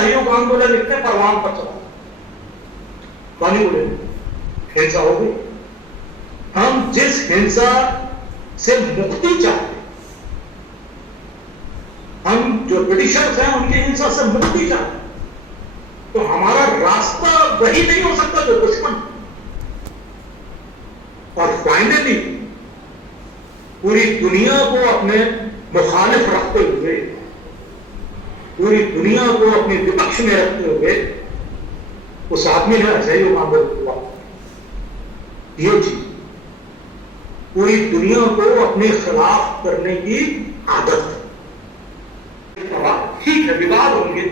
असहयोग आंदोलन इतने परवान पर चला, पानी बोले हिंसा हो गई। हम जिस हिंसा से मुक्ति चाहते, हम जो ब्रिटिशर्स हैं उनकी हिंसा से मुक्ति चाहते, तो हमारा रास्ता वही नहीं हो सकता जो दुश्मन। और फाइनली पूरी दुनिया को अपने मुखालिफ रखते हुए, पूरी दुनिया को अपने विपक्ष में रखते हुए उस आदमी ने असहयोग आंदोलन हुआ। ये चीज पूरी दुनिया को अपने खिलाफ करने की आदत है। ठीक है, विवाद होंगे,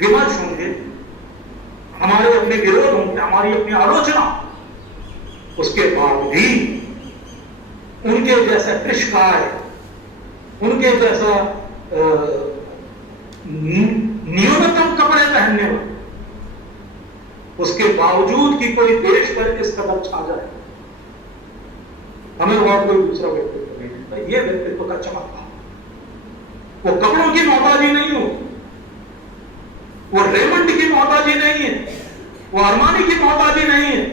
विमर्श होंगे, हमारे अपने विरोध होंगे, हमारी अपनी आलोचना, उसके बाद भी उनके जैसा कृषकार, उनके जैसा न्यूनतम कपड़े पहनने वाले, उसके बावजूद कि कोई देश पर इस कदर छा जाए, हमें और कोई दूसरा व्यक्तित्व नहीं मिलता। ये व्यक्तित्व का चमत्कार, वो कपड़ों की मोहताजी नहीं हो, वो रेमंड की मोहताजी नहीं है, वो अरमानी की मोहताजी नहीं है,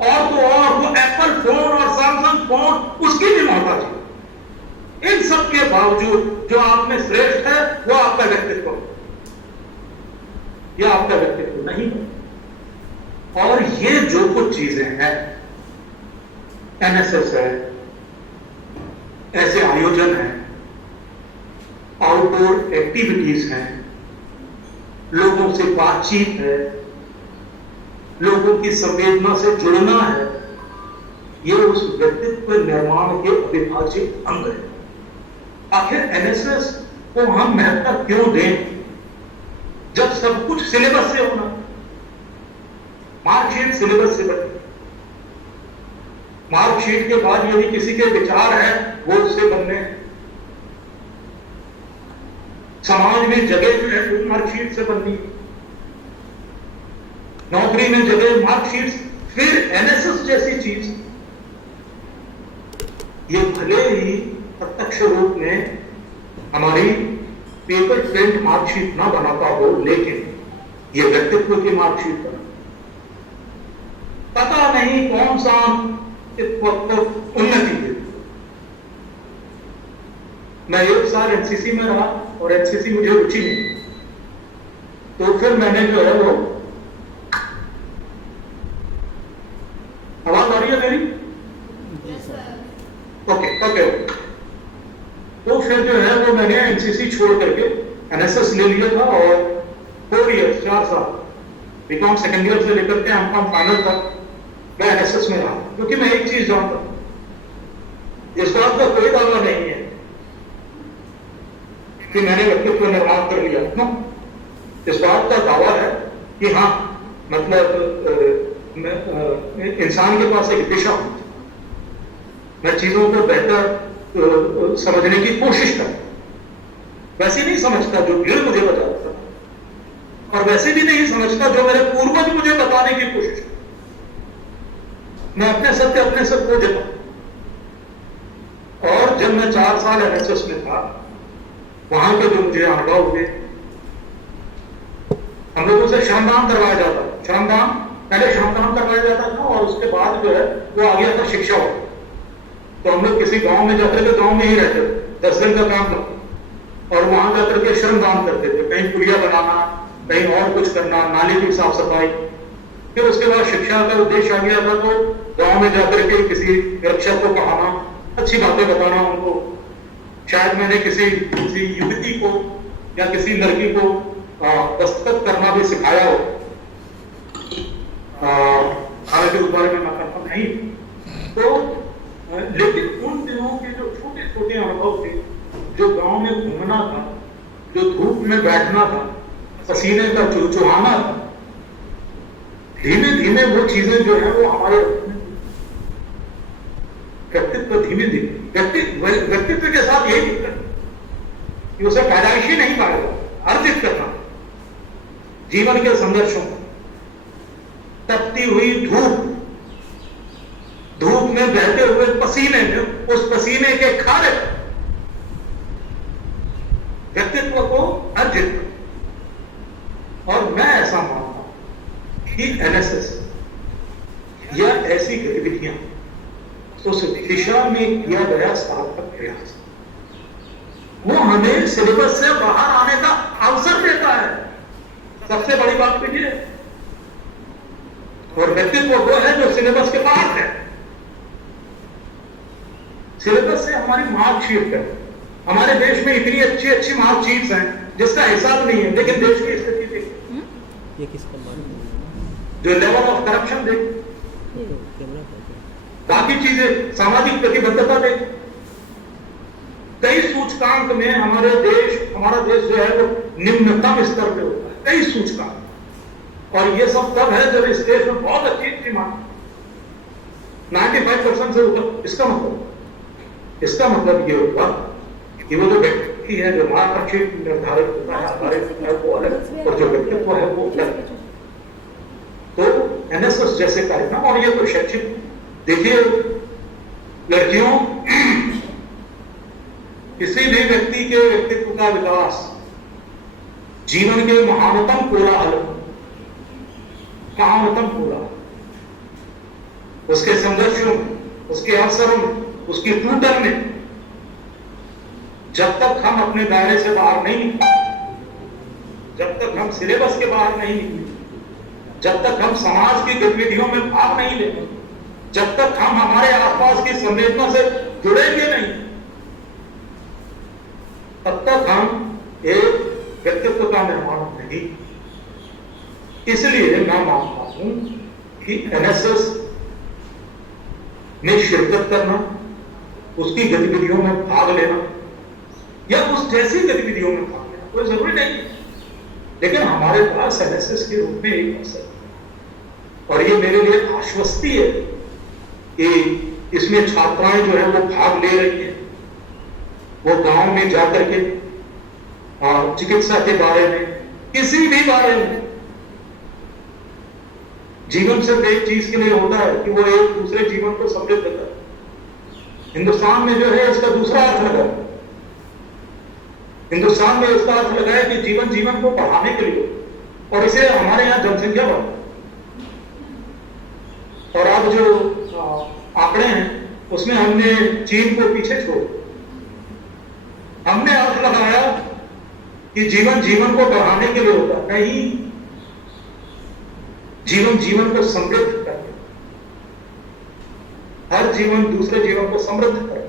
और तो और वो एप्पल फोन और सैमसंग फोन उसकी भी मोहताजी। इन सब के बावजूद जो आप में श्रेष्ठ है वो आपका व्यक्तित्व, यह आपका व्यक्तित्व नहीं है। और ये जो कुछ चीजें हैं, एनएसएस है, ऐसे आयोजन हैं, आउटडोर एक्टिविटीज हैं, लोगों से बातचीत है, लोगों की संवेदना से जुड़ना है, ये उस व्यक्तित्व निर्माण के अविभाज्य अंग है। आखिर एनएसएस को हम महत्व क्यों दें जब सब कुछ सिलेबस से होना, मार्कशीट सिलेबस से बने, मार्कशीट के बाद यदि किसी के विचार है वो उससे बनने, समाज में जगह जो है वो मार्कशीट से बननी, नौकरी में जगह मार्कशीट, फिर एनएसएस जैसी चीज, ये भले ही प्रत्यक्ष रूप में हमारी पेपर प्रिंट मार्कशीट ना बनाता हो, लेकिन ये व्यक्तित्व की मार्कशीट बना। पता नहीं कौन सा इस वक्त उन्नति है। मैं एक साल एनसीसी में रहा और एनसीसी मुझे रुचि नहीं, तो फिर मैंने जो है वो, आवाज आ रही है मेरी? ओके। तो फिर जो है वो मैंने एनसीसी छोड़ करके एनएसएस ले लिया था और 4 इयर्स 4 साल बीकॉम सेकेंड ईयर से लेकर के एमकॉम फाइनल तक मैं एनएसएस में रहा, क्योंकि मैं एक चीज जानता हूं, इस बात का कोई दावा नहीं है कि मैंने व्यक्तित्व निर्माण कर लिया, नो, इस बात का दावा है कि हाँ, मतलब इंसान के पास एक दिशा होती, मैं चीजों को बेहतर समझने की कोशिश करता, वैसे नहीं समझता जो भीड़ मुझे बताता, और वैसे भी नहीं समझता जो मेरे पूर्वज मुझे बताने की कोशिश करता। मैं अपने सत्य अपने से खो देता। और जब मैं 4 साल एनएसएस में था, वहां के जो मुझे अनुभव हुए, हम लोगों से श्रमदान करवाया जाता, श्रमदान पहले श्रमदान करवाया जाता था और उसके बाद जो है वो आ गया था शिक्षा हो। तो हम लोग किसी गांव में जाकर के गांव में ही रहते थे, 10 दिन का काम था, और वहां जाकर के श्रमदान करते थे, कहीं पुलिया बनाना, कहीं और कुछ करना, नाली की साफ सफाई। फिर उसके बाद शिक्षा का उद्देश्य आ गया था, तो गांव में जाकर के किसी रक्षक को पढ़ाना, अच्छी बातें बताना उनको। शायद मैंने किसी युवती को या किसी लड़की को दस्तखत करना भी सिखाया हो, हालांकि उस बारे में मैं कंफर्म नहीं। तो लेकिन उन दिनों के जो छोटे छोटे अनुभव थे, जो गांव में घूमना था, जो धूप में बैठना था, पसीने का चुचुहाना था, धीमे धीमे वो चीजें जो है वो हमारे व्यक्तित्व धीमे धीमे व्यक्तित्व के साथ यही दिक्कत कि उसे पैदाइशी नहीं पाएगा, अर्जित करना जीवन के संघर्षों, तपती हुई धूप में बहते हुए पसीने में, उस पसीने के खारे व्यक्तित्व को अर्जित ये किया गया सार्थक प्रयास, वो हमें सिलेबस से बाहर आने का अवसर देता है। सबसे बड़ी बात तो ये, और व्यक्तित्व वो है जो सिलेबस के बाहर है। सिलेबस से हमारी मार्कशीट है, हमारे देश में इतनी अच्छी अच्छी मार्कशीट्स हैं जिसका हिसाब नहीं है, लेकिन देश की स्थिति देखिए, ये किसका जो लेवल ऑफ करप्शन देखिए, बाकी चीजें, सामाजिक प्रतिबद्धता देखिए, कई सूचकांक में हमारा देश जो है वो निम्नतम स्तर पे होता है, कई सूचकांक। और ये सब तब है जब इस देश में बहुत अच्छी मांग 95% से ऊपर। इसका मतलब ये होगा कि वो जो व्यक्ति है, जो मार्कशीट निर्धारित होता है हमारे वो अलग, और जो व्यक्तित्व है वो अलग। तो एनएसएस जैसे कार्यक्रम, और ये तो शैक्षिक, देखिए लड़कियों, किसी भी व्यक्ति के व्यक्तित्व का विकास जीवन के महानतम कोलाहल, उसके संघर्षों, उसके अवसरों, उसकी टूटन में, जब तक हम अपने दायरे से बाहर नहीं निकले, जब तक हम सिलेबस के बाहर नहीं निकले, जब तक हम समाज की गतिविधियों में भाग नहीं लेंगे, जब तक हम हमारे आसपास की संवेदना से जुड़ेंगे नहीं, तब तक हम एक व्यक्तित्व का निर्माण नहीं। इसलिए मैं मानता हूं कि एनएसएस में शिरकत करना, उसकी गतिविधियों में भाग लेना, या उस जैसी गतिविधियों में भाग लेना कोई जरूरी नहीं, लेकिन हमारे पास एनएसएस के रूप में एक अवसर है। और ये मेरे लिए आश्वस्ति है कि इसमें छात्राएं जो है वो भाग ले रही है, वो गांव में जाकर के चिकित्सा के बारे में, किसी भी बारे में, जीवन सिर्फ एक चीज के लिए होता है कि वो एक दूसरे जीवन को समृद्ध करे। हिंदुस्तान में जो है इसका दूसरा अर्थ लगा, हिंदुस्तान में इसका अर्थ लगा है कि जीवन को बढ़ाने के लिए, और इसे हमारे यहां जनसंख्या बढ़, और अब जो आंकड़े हैं उसमें हमने चीन को पीछे छोड़, हमने अर्थ लगाया कि जीवन को बढ़ाने के लिए होता नहीं, जीवन को समृद्ध करके, हर जीवन दूसरे जीवन को समृद्ध करे,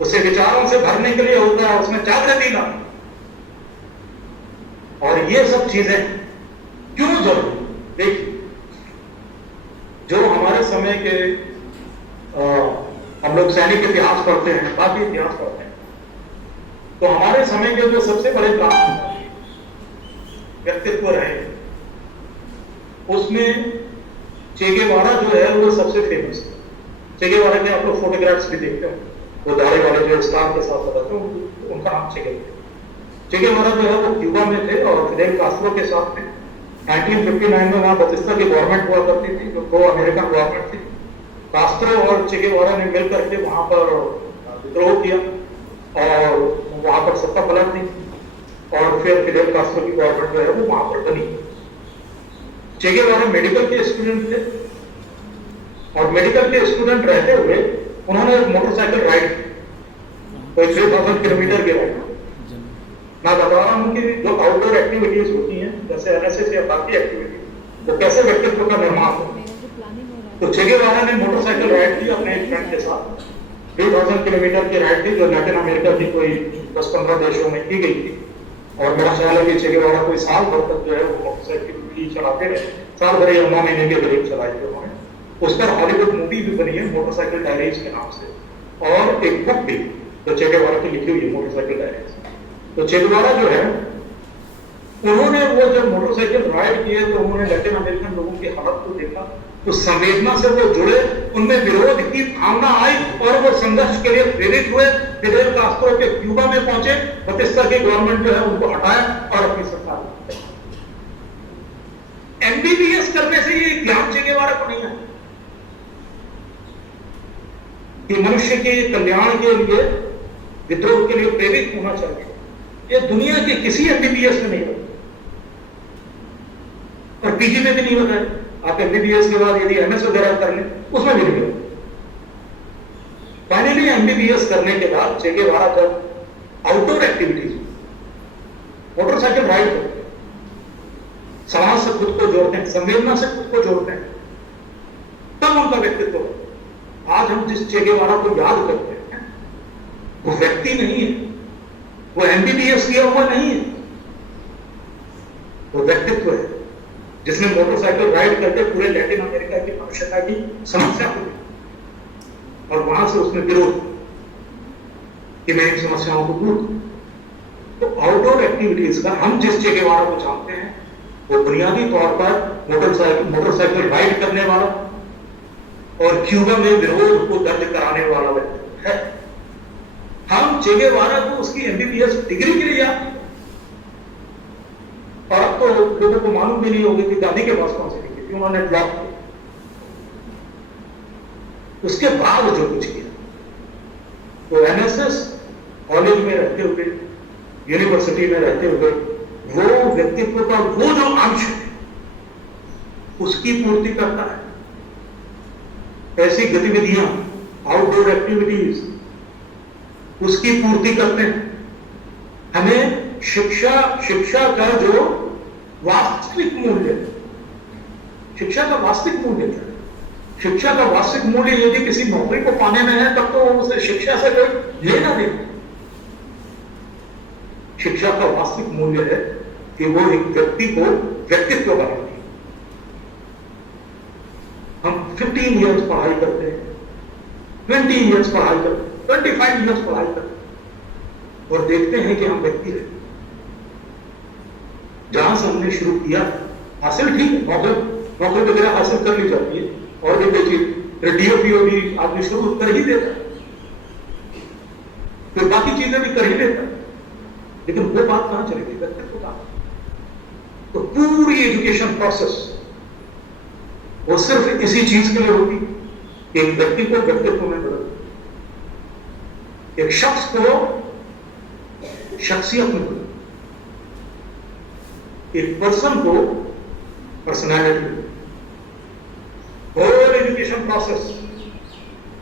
उसे विचारों से भरने के लिए होता है, उसमें जागृति लाना। और ये सब चीजें क्यों जरूरी? देखिए, जो हमारे समय के हम लोग सैनिक इतिहास पढ़ते हैं, बाकी इतिहास पढ़ते हैं, तो हमारे समय के जो सबसे बड़े व्यक्तित्व रहे, उसमें चे गेवारा जो है वो सबसे फेमस है। चे गेवारा के आप लोग फोटोग्राफ्स भी देखते हो, वो दाढ़ी वाले जो स्टार के साथ बताते हैं, उनका नाम चे गेवारा। चे गेवारा जो है वो क्यूबा में थे और फिडेल कास्ट्रो के साथ थे। 1959 में वहां बतिस्ता की गवर्नमेंट हुआ करती थी, जो दो अमेरिकन गवर्नमेंट थी। कास्ट्रो और चे गेवारा ने मिल करके वहां पर विद्रोह किया और वहां पर सत्ता पलट दी, और फिर फिडेल कास्ट्रो की गवर्नमेंट जो है वो वहां पर बनी। चे गेवारा मेडिकल के स्टूडेंट थे, और मेडिकल के स्टूडेंट रहते हुए उन्होंने मोटरसाइकिल राइड, कोई 3000 किलोमीटर की राइड। मैं बता रहा हूं कि जो आउटडोर एक्टिविटीज होती हैं, जैसे एनएसएस या बाकी एक्टिविटी, वो कैसे व्यक्तित्व का निर्माण हो। तो चे गेवारा ने मोटरसाइकिल राइड की अपने एक फ्रेंड के साथ, 3000 किलोमीटर की राइड थी, जो लैटिन अमेरिका की कोई 10-15 देशों में की गई थी। और मेरा ख्याल है कि चे गेवारा कोई साल भर तक जो है वो मोटरसाइकिल भी चलाते रहे, साल भर या 9 महीने के करीब चलाई थी उन्होंने। उस पर हॉलीवुड मूवी भी बनी है मोटरसाइकिल डायरीज के नाम से, और एक बुक भी जो चे गेवारा की लिखी हुई है, मोटरसाइकिल डायरीज। तो चे गेवारा जो है, उन्होंने वो जब मोटरसाइकिल राइड किए तो उन्होंने लैटिन अमेरिकन लोगों की हालत को देखा, तो संवेदना से वो जुड़े, उनमें विरोध की भावना आई और वो संघर्ष के लिए प्रेरित हुए। फिडेल कास्ट्रो के क्यूबा में पहुंचे, बतिस्ता की गवर्नमेंट जो है उनको हटाया और अपनी सरकार। एमबीबीएस करने से ये ज्ञान चे गेवारा को नहीं है कि मनुष्य के कल्याण के लिए, विद्रोह के लिए प्रेरित होना चाहिए। ये दुनिया के किसी एमबीबीएस में नहीं होता, और पीजी में भी नहीं होता है। आप एमबीबीएस के बाद यदि एमएस वगैरह कर लें, उसमें भी नहीं होता। फाइनली एमबीबीएस करने के बाद चे गेवारा जब आउटडोर एक्टिविटीज, मोटरसाइकिल राइड करते हैं, समाज से खुद को जोड़ते हैं, संवेदना से खुद को जोड़ते हैं, तब उनका व्यक्तित्व। आज हम जिस चे गेवारा को याद करते हैं वो व्यक्ति नहीं है, वो एमबीबीएस किया हुआ नहीं है, वो व्यक्तित्व है जिसने मोटरसाइकिल राइड करके पूरे लैटिन अमेरिका की आवश्यकता की समस्या को और वहां से उसने विरोध कि मैं इन समस्याओं को दूर करूं। तो आउटडोर एक्टिविटीज का हम जिस चे गेवारा को जानते हैं वो बुनियादी तौर पर मोटरसाइकिल राइड करने वाला और क्यूबा में विरोध को दर्ज कराने वाला व्यक्ति है। हम चे गेवारा को उसकी एमबीबीएस डिग्री के लिए याद, और अब तो लोगों को मालूम भी नहीं होगा कि गांधी के पास कौन सी डिग्री थी, उन्होंने ड्रॉप किया। उसके बाद जो कुछ किया तो एनएसएस कॉलेज में रहते हुए, यूनिवर्सिटी में रहते हुए वो व्यक्तित्व का वो जो अंश है उसकी पूर्ति करता है। ऐसी गतिविधियां, आउटडोर एक्टिविटीज उसकी पूर्ति करते हैं। हमें शिक्षा का जो वास्तविक मूल्य, शिक्षा का वास्तविक मूल्य क्या है? शिक्षा का वास्तविक मूल्य यदि किसी नौकरी को पाने में है तब तो उसे शिक्षा से कोई लेना देना। शिक्षा का वास्तविक मूल्य है कि वो एक व्यक्ति को व्यक्तित्व बनाती है। हम 15 इयर्स पढ़ाई करते हैं, 20 इयर्स पढ़ाई करते हैं, 25 इयर्स पढ़ाई करते हैं और देखते हैं कि हम व्यक्ति हैं। जहां से हमने शुरू किया हासिल ठीक है, नौकरी वगैरह हासिल कर ली जाती है और भी देखिए डीओपीओ भी आदमी शुरू कर ही देता है, फिर बाकी चीजें भी कर ही देता है, लेकिन वो बात कहां चलेगी? व्यक्तित्व कहां? तो पूरी एजुकेशन प्रोसेस वो सिर्फ इसी चीज के लिए होगी, एक व्यक्ति को व्यक्तित्व में बदल, एक शख्स को शख्सियत में बदल, एक पर्सन को personality. Whole education process,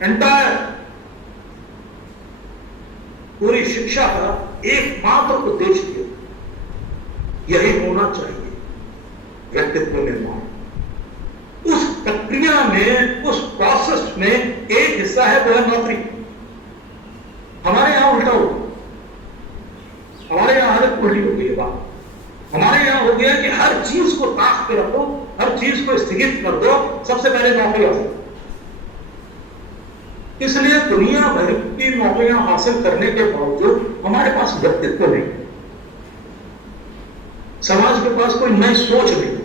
entire पूरी शिक्षा का एकमात्र उद्देश्य यही होना चाहिए, व्यक्तित्व निर्माण। उस प्रक्रिया में, उस प्रोसेस में एक हिस्सा है वो है नौकरी। हमारे यहां उल्टा हो, हमारे यहां हालत उल्टी हो गई है बात। हमारे यहां हो गया कि हर चीज को ताक पे रखो, हर चीज को स्थगित कर दो, सबसे पहले नौकरी हासिल। इसलिए दुनिया भर की नौकरियां हासिल करने के बावजूद हमारे पास व्यक्तित्व नहीं, समाज के पास कोई नई सोच नहीं।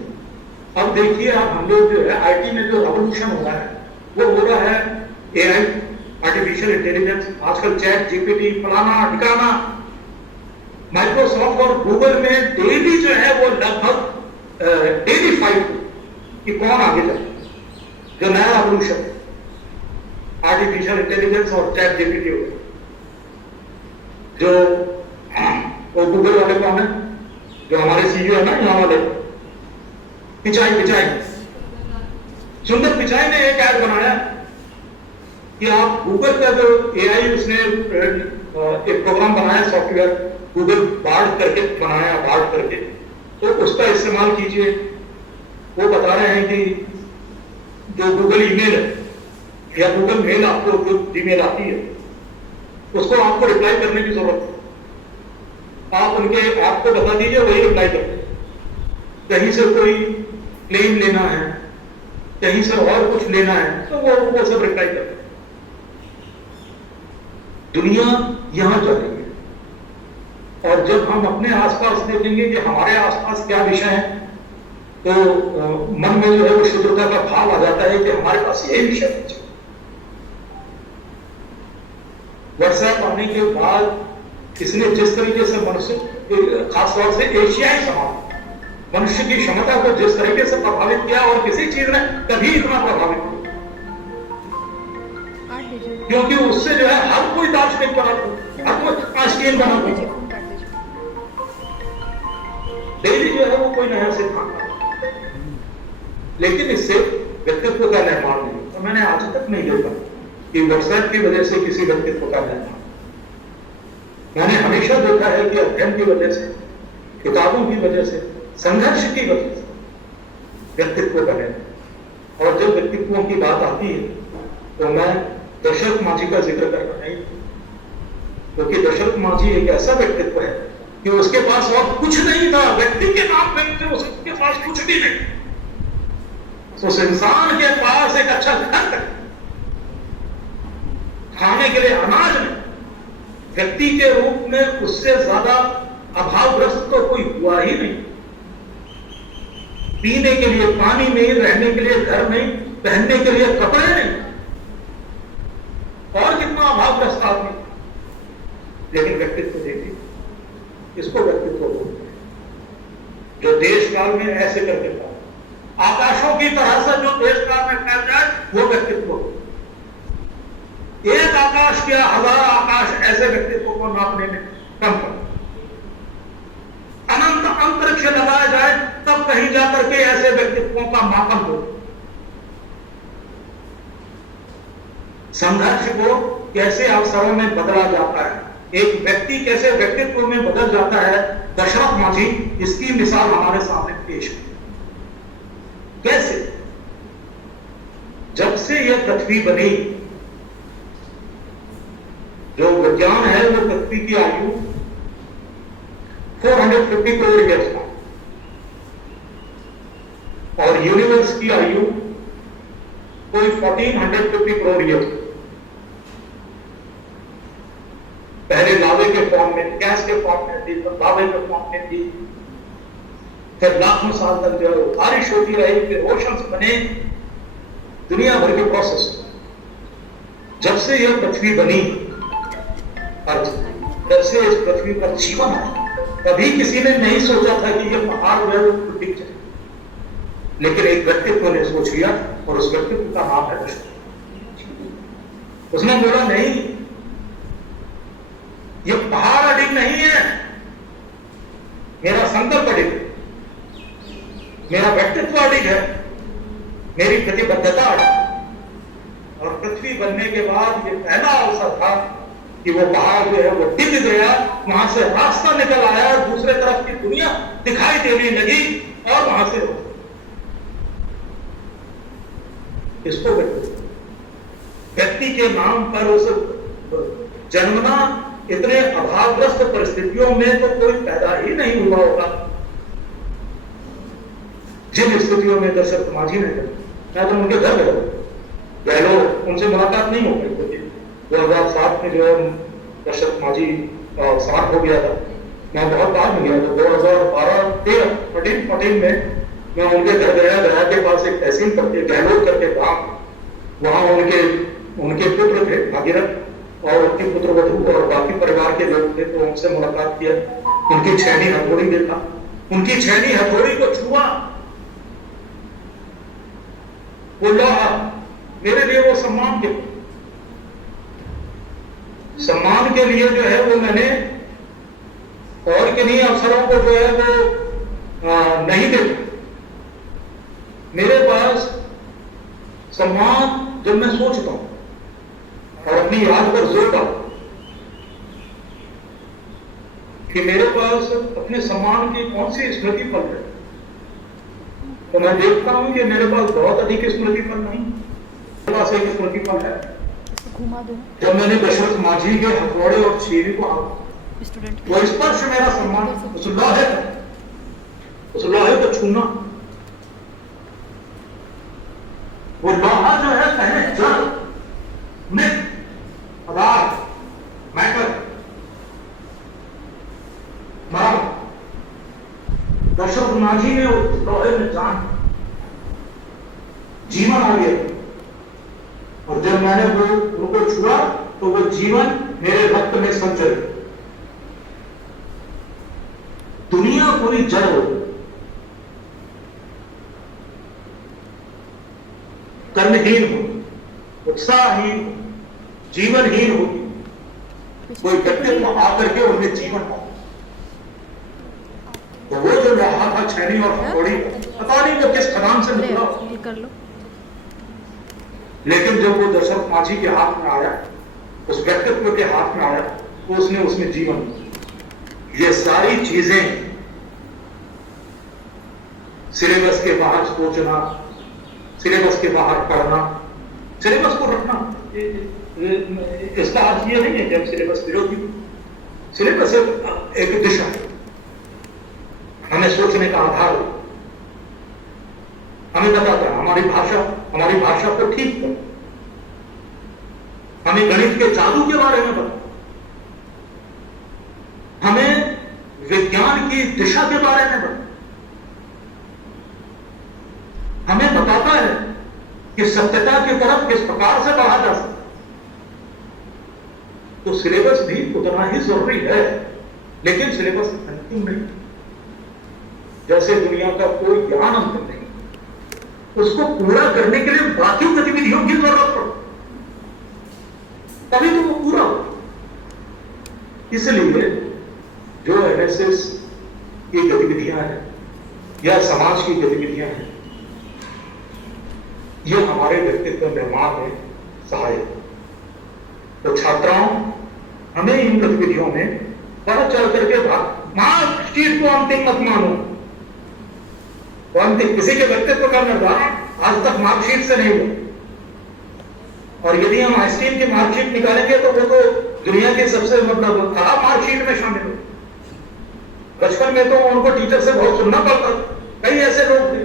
अब देखिए आप, हम लोग जो है आईटी में जो रेवोल्यूशन हो रहा है वो हो रहा है एआई, आर्टिफिशियल इंटेलिजेंस, आजकल चैट जीपीटी, फलाना ठिकाना। माइक्रोसॉफ्ट और गूगल में डेली जो है वो लगभग डेली फाइट कि कौन आगे जाए। जो नया रेवोल्यूशन आर्टिफिशियल इंटेलिजेंस और चैट जीपीटी हो गया, जो वो गूगल वाले कौन है, जो हमारे सीईओ है ना यहाँ वाले, पिचाई सुंदर पिचाई ने एक ऐड बनाया कि आप गूगल का जो एआई, उसने एक प्रोग्राम बनाया, सॉफ्टवेयर गूगल बार्ड करके बनाया, बार्ड करके, तो उसका इस्तेमाल कीजिए। वो बता रहे हैं कि जो गूगल ईमेल है या गूगल मेल, आपको जो ईमेल आती है उसको आपको रिप्लाई करने की जरूरत है। आप उनके ऐप को बता दीजिए, वही रिप्लाई करते। कहीं से कोई क्लेम लेना है, कहीं से और कुछ लेना है, तो वो सब रिप्लाई करते। दुनिया यहां जा रही है, और जब हम अपने आसपास देखेंगे कि हमारे आसपास क्या विषय है, तो मन में जो है वो शुद्धता का भाव आ जाता है कि हमारे पास यही विषय है। व्हाट्सएप आने के बाद इसने जिस तरीके से मनुष्य, खासतौर से एशियाई समाज, मनुष्य की क्षमता को जिस तरीके से प्रभावित किया, और किसी चीज ने कभी इतना प्रभावित किया, क्योंकि उससे जो है हर कोई दार्शनिक बना, हर कोई आस्तीन बना, डेली जो है वो कोई नया सिद्धांत। लेकिन इससे व्यक्तित्व का निर्माण नहीं, तो मैंने आज तक नहीं देखा कि व्हाट्सएप की वजह से किसी व्यक्तित्व का निर्माण। मैंने हमेशा देखा है कि अध्ययन की वजह से, किताबों की वजह से, संघर्ष की वजह से व्यक्तित्व बने। और जब व्यक्तित्वों की बात आती है तो मैं दशरथ मांझी का जिक्र करना नहीं, क्योंकि दशरथ मांझी एक ऐसा व्यक्तित्व है कि उसके पास और कुछ नहीं था, व्यक्ति के नाम पे उसके पास कुछ भी नहीं। उस इंसान के पास एक अच्छा घर तक, खाने के लिए अनाज नहीं, व्यक्ति के रूप में उससे ज्यादा अभावग्रस्त तो कोई हुआ ही नहीं। पीने के लिए पानी नहीं, रहने के लिए घर नहीं, पहनने के लिए कपड़े नहीं, और कितना अभावग्रस्त आदमी। लेकिन व्यक्तित्व देखिए, इसको व्यक्तित्व बोलते हैं, जो देश काल में ऐसे कर देता है, आकाशों की तरह से जो देश काल में फैल जाए, वो व्यक्तित्व। एक आकाश क्या, 1000 आकाश ऐसे व्यक्तित्व को नापने में कम पड़ता। अनंत अंतरिक्ष लगाया जाए तब कहीं जाकर के ऐसे व्यक्तित्वों का मापन हो। संघर्ष को कैसे अवसरों में बदला जाता है, एक व्यक्ति कैसे व्यक्तित्व में बदल जाता है, दशरथ मांझी इसकी मिसाल हमारे सामने पेश है। कैसे? जब से यह पृथ्वी बनी, जो विज्ञान है वो पृथ्वी की आयु 450 करोड़ ईयर्स था, और यूनिवर्स की आयु कोई 1450 करोड़ ईयर्स। पहले लावे के फॉर्म में, गैस के फॉर्म में थी, फिर लावे के फॉर्म में थी, फिर लाखों साल तक जो है बारिश होती रही, फिर ओशंस बने, दुनिया भर के प्रोसेस। जब से यह पृथ्वी बनी, जब से इस पृथ्वी पर जीवन है, कभी किसी ने नहीं सोचा था कि यह पहाड़ जो है वो टिक जाए। लेकिन एक व्यक्तित्व ने सोच लिया, और उस व्यक्तित्व का नाम है दशरथ। उसने बोला नहीं, यह पहाड़ अडिग नहीं है, मेरा संकल्प अडिग है, मेरा व्यक्तित्व अडिग है, मेरी प्रतिबद्धता अडिग। और पृथ्वी बनने के बाद यह पहला अवसर था कि वो पहाड़ जो है वो टिक गया, वहां से रास्ता निकल आया, दूसरे तरफ की दुनिया दिखाई देने लगी, और वहां से इसको व्यक्ति के नाम पर उस जन्मना, इतने अभावग्रस्त परिस्थितियों में तो कोई पैदा ही नहीं हुआ होगा जिन स्थितियों में दशरथ मांझी ने। मैं तो उनके घर गया लो, उनसे मुलाकात नहीं हो पाई। 2007 में जो है दशरथ मांझी का अवसान हो गया था। मैं बहुत बाद में गया था, 2012-13 में मैं उनके घर गया। गया के पास एक तहसील करके, गहलोत करके गांव, वहां उनके पुत्र थे भागीरथ, और उनकी पुत्र वधू और बाकी परिवार के लोग थे। तो उनसे मुलाकात किया, उनकी छेनी हथौड़ी देखा, उनकी छेनी हथौड़ी को छुआ, वो लोहा मेरे लिए वो सम्मान के लिए जो है वो मैंने और किन्हीं अवसरों को जो है वो नहीं देखा। मेरे पास सम्मान जब मैं सोचता हूं और अपनी याद पर जोर डालता कि मेरे पास अपने सम्मान की कौन सी स्मृति पल है, तो मैं देखता हूं कि मेरे पास बहुत अधिक स्मृति पल नहीं, मेरे पास एक स्मृति पल है। जब मैंने दशरथ मांझी के हथौड़े और छेनी को वो स्पर्श, मेरा सम्मान, उस लोहे को छूना, वो लोहा जो है पहले जड़, मृत पदार्थ, मैटर, मर, दशरथ मांझी ने उस लोहे में जान, जीवन आ गया। और जब मैंने वो उनको छुआ तो वो जीवन मेरे रक्त में संचरित, दुनिया पूरी जड़ हो गई, कर्महीन हो, उत्साहहीन, जीवनहीन होगी। कोई व्यक्तित्व आकर के उनमें जीवन पाओ। तो वो जो लोहा था, छेनी और हथौड़ी, पता नहीं वो किस खदान से निकला, लेकिन जब वो दशरथ माझी के हाथ में आया, उस व्यक्तित्व के हाथ में आया, तो उसने उसमें जीवन, ये सारी चीजें सिलेबस के बाहर सोचना, सिलेबस के बाहर पढ़ना, सिलेबस को रखना, इसका अर्थ ये नहीं है कि हम सिलेबस विरोधी। सिलेबस एक दिशा है, हमें सोचने का आधार है, हमें बताता है हमारी भाषा को ठीक कर, हमें गणित के जादू के बारे में बता, हमें विज्ञान की दिशा के बारे में बता, हमें बताता है कि सत्यता की तरफ किस प्रकार से बढ़ा जा सकता। तो सिलेबस भी उतना ही जरूरी है, लेकिन सिलेबस अंतिम नहीं। जैसे दुनिया का कोई ज्ञान अंतिम नहीं, उसको पूरा करने के लिए बाकी गतिविधियों की जरूरत पड़ती, तभी तो वो पूरा हो। इसलिए जो एनएसएस की गतिविधियां हैं या समाज की गतिविधियां हैं, ये हमारे व्यक्तित्व निर्माण में सहायक। तो छात्राओं, हमें इन गतिविधियों में बढ़ चढ़ करके भाग, मार्कशीट को अंतिम मत मानो। तो अंतिम किसी के व्यक्तित्व का निर्धारण आज तक मार्कशीट से नहीं हुआ, और यदि हम आइंस्टीन की मार्कशीट निकालेंगे तो वो तो दुनिया की सबसे मतलब खराब मार्कशीट में शामिल हो। बचपन में तो उनको टीचर से बहुत सुनना पड़ता, कई ऐसे लोग थे।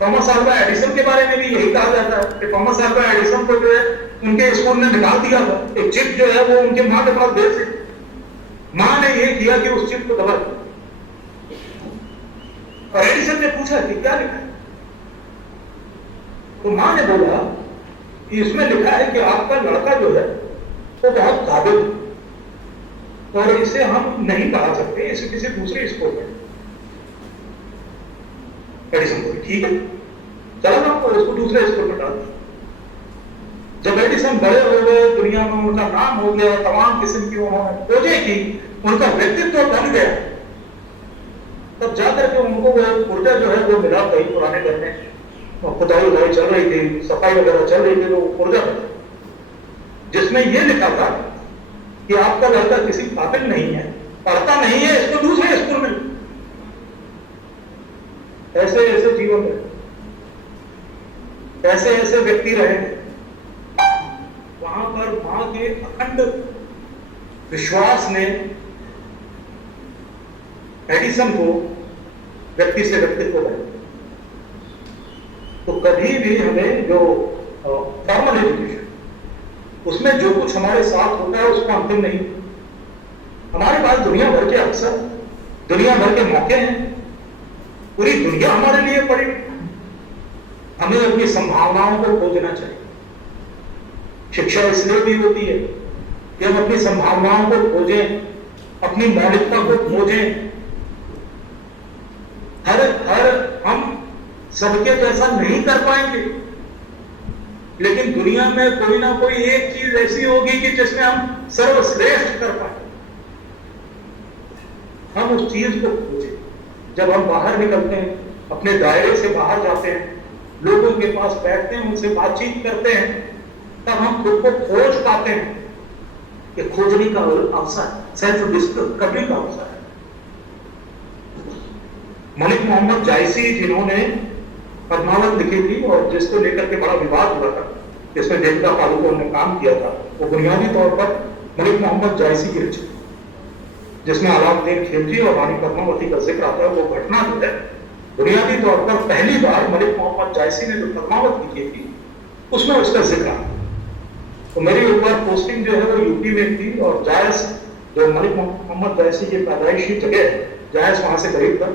थॉमस अल्वा एडिसन के बारे में भी यही कहा जाता है कि थॉमस अल्वा एडिसन को जो है उनके स्कूल ने निकाल दिया था। एक चिप जो है वो उनके मां के पास भेज दी, मां ने ये किया कि उस चिप को दबा दिया, और एडिसन ने पूछा कि क्या लिखा है, तो मां ने बोला कि इसमें लिखा है कि आपका लड़का जो है वो बहुत काबिल है और इसे हम नहीं पढ़ा सकते, इसे किसी दूसरे स्कूल में। एडिसन बोले ठीक है, चलो ना तो इसको दूसरे स्कूल में डाल दिया। जब एडिसन बड़े हो गए, दुनिया में उनका नाम हो गया, तमाम किस्म की उन्होंने खोजें की, उनका व्यक्तित्व बन गया, तब जाकर के उनको वो ऊर्जा जो है वो मिला कहीं पुराने घर में, और खुदाई उदाई चल रही थी, सफाई वगैरह चल रही थी, तो ऊर्जा जिसमें यह लिखा था कि आपका लड़का किसी काबिल नहीं है, पढ़ता नहीं है, इसको दूसरे स्कूल में। ऐसे ऐसे जीवन में ऐसे ऐसे व्यक्ति रहे, वहां पर मां के अखंड विश्वास ने एडिसन को व्यक्ति से व्यक्तित्व बनाया। तो कभी भी हमें जो फॉर्मल एजुकेशन, उसमें जो कुछ हमारे साथ होता है उसको अंतिम नहीं। हमारे पास दुनिया भर के अवसर, दुनिया भर के मौके हैं, पूरी दुनिया हमारे लिए पड़ी। हमें अपनी संभावनाओं को खोजना चाहिए। शिक्षा इसलिए भी होती है कि हम अपनी संभावनाओं को खोजें, अपनी मौलिकता को खोजें। हर हम सबके जैसा नहीं कर पाएंगे, लेकिन दुनिया में कोई ना कोई एक चीज ऐसी होगी कि जिसमें हम सर्वश्रेष्ठ कर पाए। हम उस चीज को खोजें। जब हम बाहर निकलते हैं, अपने दायरे से बाहर जाते हैं, लोगों के पास बैठते हैं, उनसे बातचीत करते हैं, तब हम खुद को खोज पाते हैं। ये खोजने का अवसर, सेल्फ डिस्कवरी का अवसर है। मलिक मोहम्मद जायसी, जिन्होंने पद्मावत लिखी थी और जिसको लेकर के बड़ा विवाद हुआ था, जिसमें देवता पादुकोण ने काम किया था, वो बुनियादी तौर पर मलिक मोहम्मद जायसी की रचना, जिसमें अलाउद्दीन खिलजी और रानी पद्मावती का जिक्र आता है। वो घटना जो है बुनियादी तौर पर पहली बार मलिक मोहम्मद जायसी ने जो पद्मावत लिखी थी उसमें उसका जिक्र आता है। तो मेरी एक बार पोस्टिंग जो है वो यूपी में थी, और जायस जो मलिक मोहम्मद जायसी की पैदाइशी जगह है, जायस वहां से करीब था।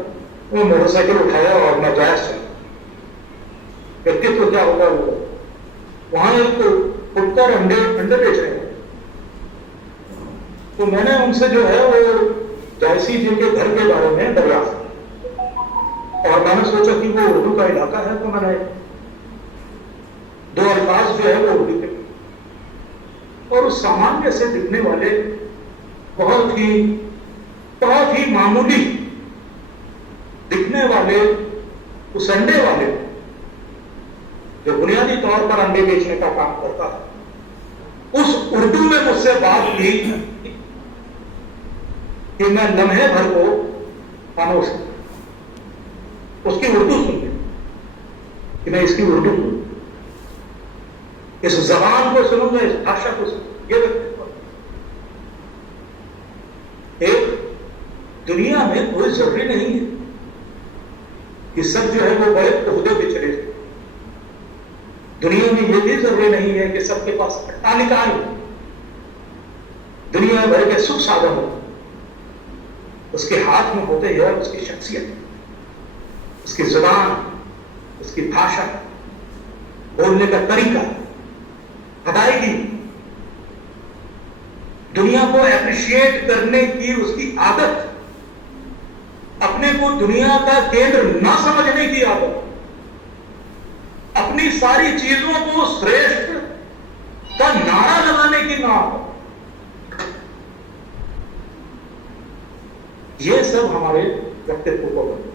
वो मोटरसाइकिल उठाया और मैं जायस चला। व्यक्तित्व क्या होगा, वो वहां एक फुटकर अंडे बेच रहे हैं। तो मैंने उनसे जो है वो जायसी जी के घर के बारे में दरियाफ्त, और मैंने सोचा कि वो उर्दू का इलाका है, तो मैंने दो अल्फाज जो है वो उर्दू के, और उस सामान्य से दिखने वाले बहुत ही मामूली दिखने वाले उस अंडे वाले जो बुनियादी तौर पर अंडे बेचने का काम करता है, उस उर्दू में मुझसे बात की कि मैं लम्हे भर को खामोश हूं, उसकी उर्दू सुन ली कि मैं इसकी उर्दू सुनूं, इस जबान को सुनूंगा, इस भाषा को सुनूंगा। ये एक दुनिया में कोई जरूरी नहीं है कि सब जो है वो बड़े ओहदे पे चले जाए। दुनिया में ये भी जरूरी नहीं है कि सबके पास अट्टालिकाएं हो, दुनिया भर के सुख साधन हो, उसके हाथ में होते हैं उसकी शख्सियत, उसकी जुबान, उसकी भाषा, बोलने का तरीका, अदायगी, दुनिया को एप्रिशिएट करने की उसकी आदत, अपने को दुनिया का केंद्र ना समझने की आदत, अपनी सारी चीजों को श्रेष्ठ का नारा लगाने की ना आदत, ये सब हमारे व्यक्तित्व को बने।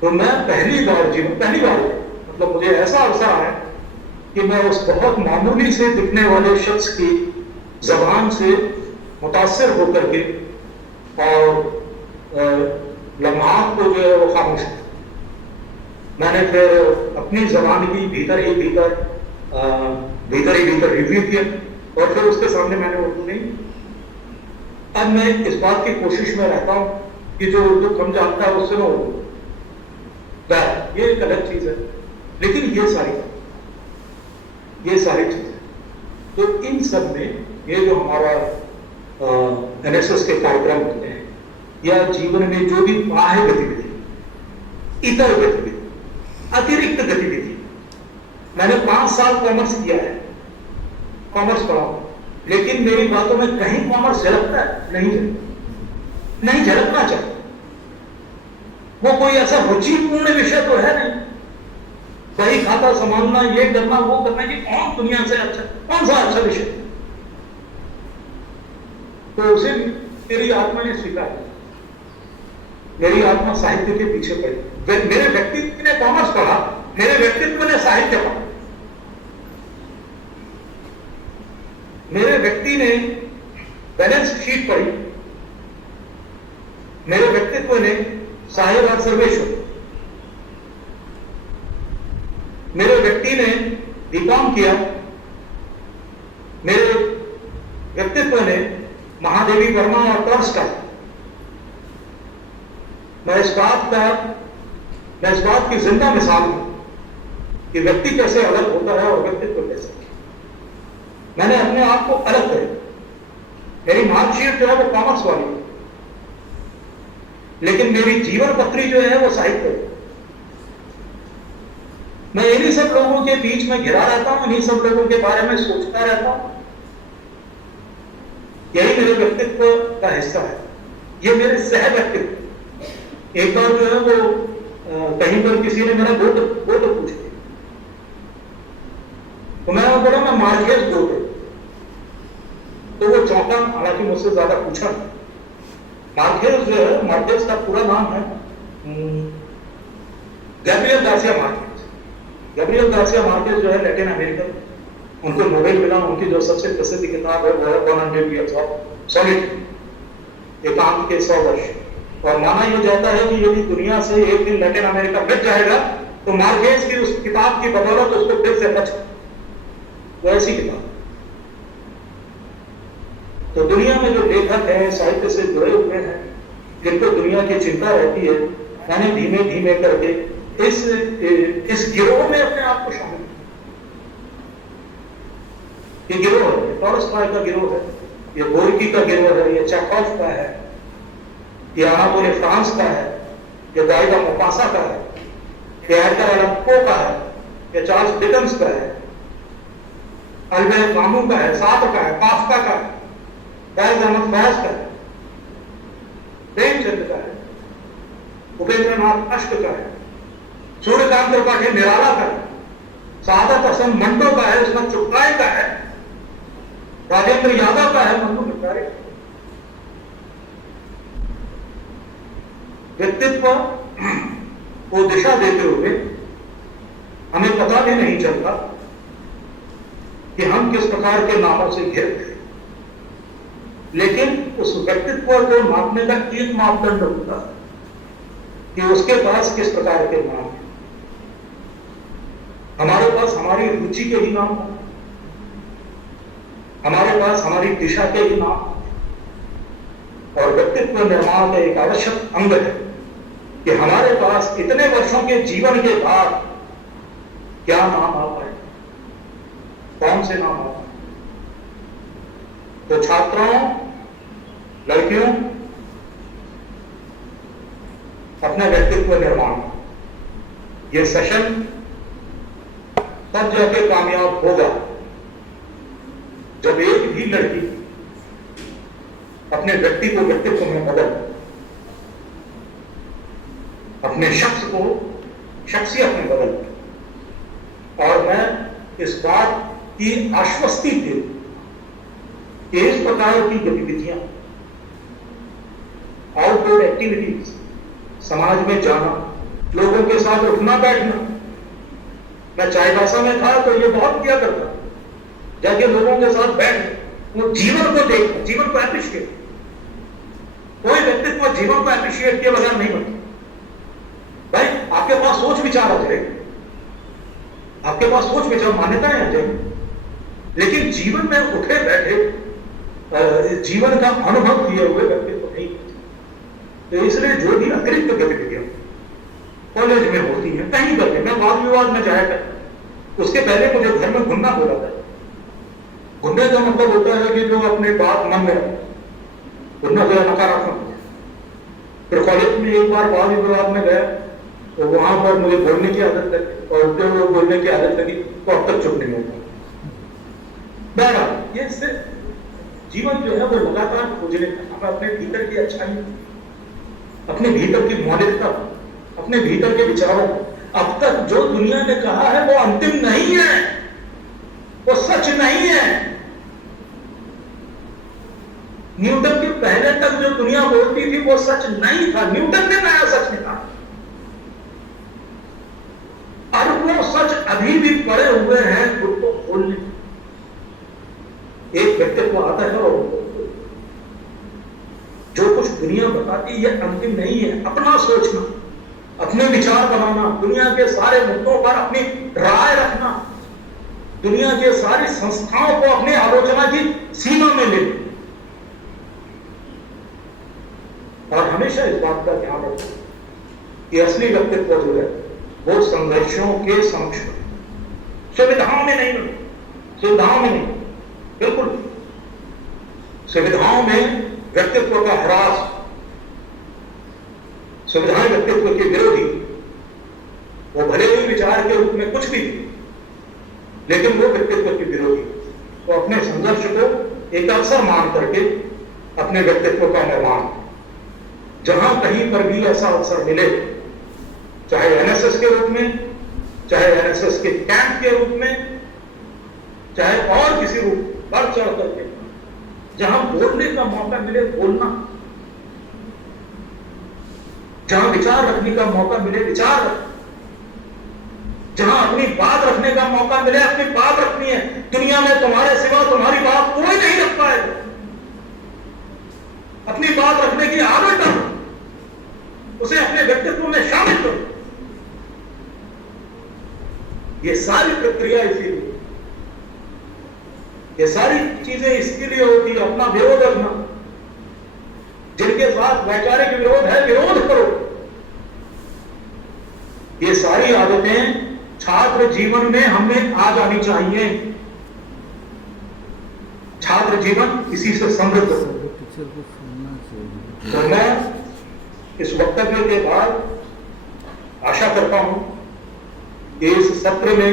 तो मैं पहली बार मतलब मुझे ऐसा अवसर आया कि मैं उस बहुत मामूली से दिखने वाले शख्स की जबान से मुतासिर होकर के और लम्हात को जो है वो खामोश किया। मैंने फिर अपनी जबान की भीतर ही भीतर रिव्यू किया और फिर उसके सामने मैंने उर्दू नहीं। अब मैं इस बात की कोशिश में रहता हूं कि जो उर्दू कम जानता है उससे ना उर्दू, ये एक अलग चीज है, लेकिन ये सारी चीजें तो इन सब में ये जो हमारा NSS के कार्यक्रम होते हैं या जीवन में जो भी बाह्य गतिविधि, इतर गतिविधि, अतिरिक्त गतिविधि, मैंने 5 साल कॉमर्स किया है, कॉमर्स पढ़ा, लेकिन मेरी बातों में कहीं कॉमर्स झलकता है? नहीं झलकना चाहिए। वो कोई ऐसा रुचिपूर्ण विषय तो है नहीं, बही खाता संभालना, ये करना, वो करना, कि कौन दुनिया से अच्छा, कौन सा अच्छा विषय? तो उसे मेरी आत्मा ने स्वीकार, मेरी आत्मा साहित्य के पीछे पड़ी। मेरे व्यक्तित्व ने कॉमर्स पढ़ा, मेरे व्यक्तित्व ने साहित्य पढ़ा, मेरे व्यक्ति ने बैलेंस शीट पढ़ी, मेरे व्यक्तित्व ने साहेबाद सर्वेश्वर, मेरे व्यक्ति ने बीकॉम किया, मेरे व्यक्तित्व ने महादेवी वर्मा और टॉल्स्टॉय। मैं इस बात की जिंदा मिसाल हूं कि व्यक्ति कैसे अलग होता है और व्यक्तित्व कैसे। मैंने अपने आप को अलग कर, मेरी मार्कशीट जो है वो कॉमर्स वाली है, लेकिन मेरी जीवन पत्री जो है वो साहित्य है। मैं इन्हीं सब लोगों के बीच में घिरा रहता हूं, इन्हीं सब लोगों के बारे में सोचता रहता हूं। यही मेरे व्यक्तित्व का हिस्सा है, ये मेरे सह व्यक्तित्व। एक बार जो है वो कहीं पर किसी ने मेरा गोत्र पूछ लिया, तो मैं बोला मैं मार्केस गोत्र, तो वो चौंका, हालांकि मुझसे ज्यादा पूछा। मार्केस जो है, मार्केस का पूरा नाम है Gabriel Garcia Marquez. Gabriel Garcia Marquez जो है लैटिन अमेरिकन, उनको नोबेल मिला। उनकी जो सबसे प्रसिद्ध किताब है वो है 100 Years of Solitude, एकांत के 100 वर्ष। और माना यह जाता है कि यदि दुनिया से एक दिन लैटिन अमेरिका मिट जाएगा तो मार्केस की उस किताब की बदौलत उसको फिर से बच, वो ऐसी किताब। तो दुनिया में जो लेखक हैं, साहित्य से जुड़े हुए हैं, जिनको दुनिया की चिंता रहती है, मैंने धीमे धीमे करके इस गिरोह में अपने आप को शामिल। ये गिरोह है, टॉल्स्टॉय का गिरोह है, ये गोर्की का गिरोह है, ये चेखोव का है, ये अनातोली फ्रांस का है, ये गाई दा मोपासा का है, ये एडगर एलन पो का है, ये चार्ल्स डिकेंस का है, अल्बर्ट कामू का है, सार्त्र का है, काफ्का का है, फैज अहमद फैज का है, प्रेमचंद का है, उपेंद्रनाथ अष्ट का है, सूर्यकांत त्रिपाठी निराला का है, सादत हसन मंडो का है, उसमें चुप्पाई का है, राजेंद्र यादव का है, मनु मितारे। व्यक्तित्व को दिशा देते हुए हमें पता भी नहीं चलता कि हम किस प्रकार के नामों से घिरते हैं। लेकिन उस व्यक्तित्व को मापने का एक मापदंड होता है कि उसके पास किस प्रकार के नाम हैं। हमारे पास हमारी रुचि के ही नाम हैं, हमारे पास हमारी दिशा के ही नाम हैं। और व्यक्तित्व निर्माण का एक आवश्यक अंग है कि हमारे पास इतने वर्षों के जीवन के बाद क्या नाम आ पाए, कौन से नाम आ पाए। तो छात्राओं, लड़कियों, अपना व्यक्तित्व निर्माण, ये सेशन तब जाके कामयाब होगा जब एक भी लड़की अपने व्यक्ति को व्यक्तित्व में बदल, अपने शख्स को शख्सियत में बदल। और मैं इस बात की आश्वस्ति दे कि इस प्रकार की गतिविधियां, आउटडोर एक्टिविटीज, समाज में जाना, लोगों के साथ उठना बैठना। मैं चाईबासा में था तो ये बहुत किया करता, जाके लोगों के साथ बैठ, वो जीवन को देखना, जीवन को एप्रिशिएट। कोई व्यक्तित्व जीवन को एप्रिशिएट किए बगैर नहीं बनता। भाई आपके पास सोच विचार आ जाए, आपके पास सोच विचार मान्यताएं आ जाए, लेकिन जीवन में उठे बैठे जीवन का अनुभव किए हुए व्यक्तित्व नहीं। तो इसलिए जो भी अतिरिक्त गतिविधियां कॉलेज में होती हैं, कहीं करके, मैं वाद विवाद में जाया करता, उसके पहले मुझे घर में घुनना बोला था। घुनने का मतलब होता है कि जो अपने बात मन में रखे, घुनना जो नकारात्मक। फिर कॉलेज में एक बार वाद विवाद में गया तो वहां पर मुझे बोलने की आदत लगी, और जब वो बोलने की आदत लगी तो अब तक चुप नहीं होता। बहरहाल ये सिर्फ जीवन जो है वो लगातार खोजने का, हमें अपने भीतर की अच्छाई, अपने भीतर की मौलिकता, अपने भीतर के विचारों, अब तक जो दुनिया ने कहा है वो अंतिम नहीं है, वो सच नहीं है। न्यूटन के पहले तक जो दुनिया बोलती थी वो सच नहीं था, न्यूटन ने नया सच निकाला। और वो सच अभी भी पड़े हुए हैं खुद को खोलने। एक व्यक्तित्व आता है और जो कुछ दुनिया बताती है अंतिम नहीं है। अपना सोचना, अपने विचार बनाना, दुनिया के सारे मुद्दों पर अपनी राय रखना, दुनिया के सारी संस्थाओं को अपनी आलोचना की सीमा में लेना, और हमेशा इस बात का ध्यान रखना कि असली व्यक्तित्व जो है वो संघर्षों के समक्ष, सुविधाओं में नहीं, सुविधाओं में नहीं, बिल्कुल सुविधाओं में व्यक्तित्व का ह्रास, सुविधाएं व्यक्तित्व के विरोधी, वो भले ही विचार के रूप में कुछ भी, लेकिन वो व्यक्तित्व के विरोधी। तो अपने संघर्ष को एक अवसर मान करके अपने व्यक्तित्व का निर्माण, जहां कहीं पर भी ऐसा अवसर मिले, चाहे एनएसएस के रूप में, चाहे एनएसएस के कैंप के रूप में, चाहे और किसी रूप बढ़ चढ़ करके, जहां बोलने का मौका मिले बोलना, जहां विचार रखने का मौका मिले विचार रखना, जहां अपनी बात रखने का मौका मिले अपनी बात रखनी है। दुनिया में तुम्हारे सिवा तुम्हारी बात कोई नहीं रख पाएगा। अपनी बात रखने की आदत डालो, उसे अपने व्यक्तित्व में शामिल करो। ये सारी प्रक्रिया इसीलिए, ये सारी चीजें इसके लिए होती है। अपना विरोध रखना, जिनके साथ वैचारिक विरोध है विरोध करो। ये सारी आदतें छात्र जीवन में हमें आ जानी चाहिए। छात्र जीवन इसी से समृद्ध हो। तो मैं इस वक्तव्य के बाद आशा करता हूं कि इस सत्र में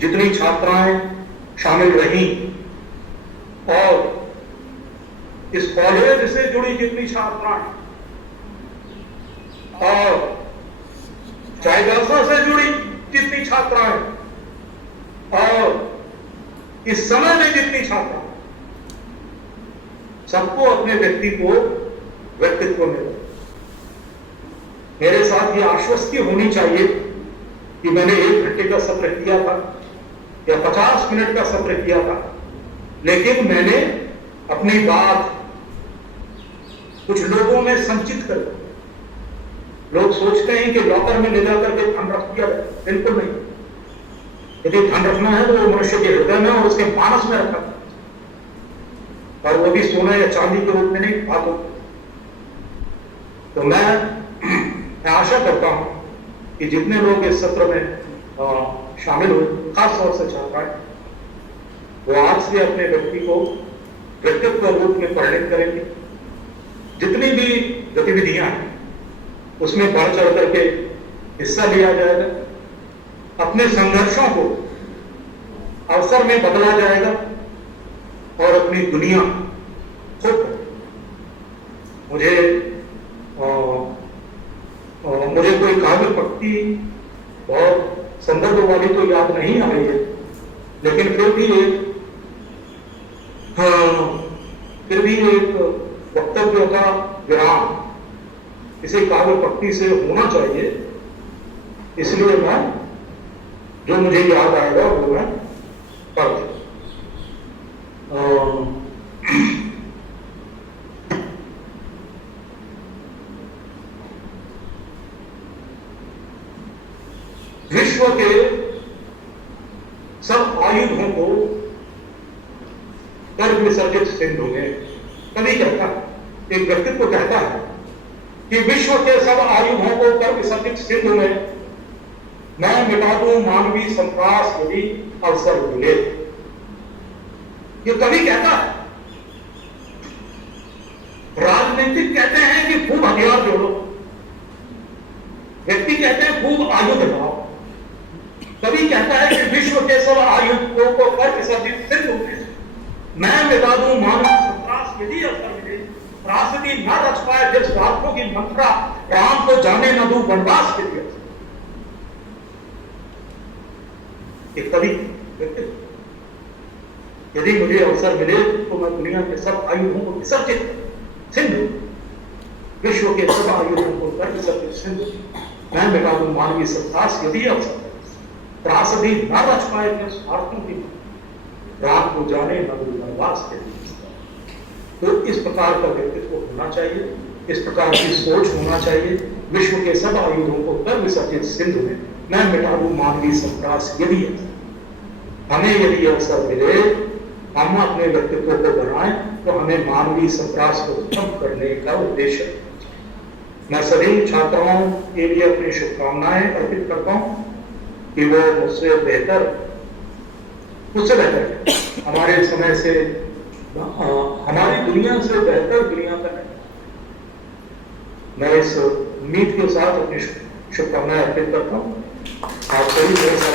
जितनी छात्राएं शामिल रही और इस कॉलेज से जुड़ी जितनी छात्राएं और चाईबासा से जुड़ी जितनी छात्राएं और इस समय में जितनी छात्राएं, सबको अपने व्यक्तित्व में मेरे साथ ये आश्वस्ति होनी चाहिए कि मैंने 1 घंटे का सत्र किया था या 50 मिनट का सत्र किया था, लेकिन मैंने अपनी बात कुछ लोगों में संचित कर दी। लोग सोचते हैं कि लॉकर में ले जाकर के धन रख दिया, बिल्कुल नहीं। यदि धन रखना है तो वो मनुष्य के हृदय में और उसके मानस में रखा, और वो भी सोना या चांदी के रूप में नहीं, बातों। तो मैं आशा करता हूं कि जितने लोग इस सत्र में शामिल हुए, खास तौर से छात्राएं, वो आज से अपने व्यक्ति को व्यक्तित्व रूप में परिणित करेंगे। जितनी भी गतिविधियां हैं उसमें बढ़ चढ़ करके हिस्सा लिया जाएगा। अपने संघर्षों को अवसर में बदला जाएगा और अपनी दुनिया खुद मुझे कोई काव्य पक्ति बहुत संदर्भ वाली तो याद नहीं आ रही है, लेकिन फिर भी एक वक्तव्य का विराम इसे काव्य पक्ति से होना चाहिए। इसलिए मैं जो मुझे याद आएगा वो मैं पढ़ दूं। विश्व के सब आयुधों को कर विसर्जित सिंधु में, कवि कहता है, एक व्यक्तित्व कहता है कि विश्व के सब आयुधों को कर विसर्जित सिंधु में मैं मिटा दूं मानवीय संप्रास यदि अवसर मिले। ये कवि कहता है। राजनीतिक कहते हैं कि खूब हथियार जोड़ो, व्यक्ति कहते हैं खूब आयुध लाओ। कवि कहता है कि विश्व के सब आयुधों को कर विसर्जित सिंधु में मैं मिटा दूं मानवीय संप्रास यदि अवसर मिले। त्रासदी न रच पाए जिस स्वार्थों की मंत्रा, राम को जाने न दूं वनवास के लिए। एक कवि व्यक्तित्व, यदि मुझे अवसर मिले तो मैं दुनिया के सब आयुधों को विसर्जित सिंधु, विश्व के सब आयुधों को कर विसर्जित सिंधु मैं मिटा दूं मानवीय संप्रास यदि अवसर। त्रासदी न रच पाए जिस स्वार्थों की मंत्रा, राम को जाने न दूं वनवास के लिए। तो इस प्रकार का व्यक्तित्व होना चाहिए, इस प्रकार की सोच होना चाहिए। विश्व के सब आयुधों को कर विसर्जित सिंधु में मैं मिटा दूं मानवीय संप्रास यदि हमें यदि अवसर मिले, हम अपने व्यक्तित्व को बनाएं तो हमें मानवीय संप्रास को खत्म करने का उद्देश्य। मैं सभी छात्राओं के लिए अपनी शुभकामनाएं अर्पित करता हूं कि वो मुझसे बेहतर हमारे समय से, हमारी दुनिया से बेहतर दुनिया तक। मैं इस उम्मीद के साथ अपनी शुभकामनाएं अर्पित करता हूँ। आप सभी मेरे साथ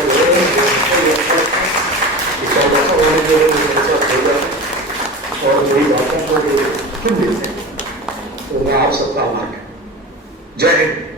और मेरी बातों को सुन लेते हैं, तो मैं आप सबका आभार। जय हिंद।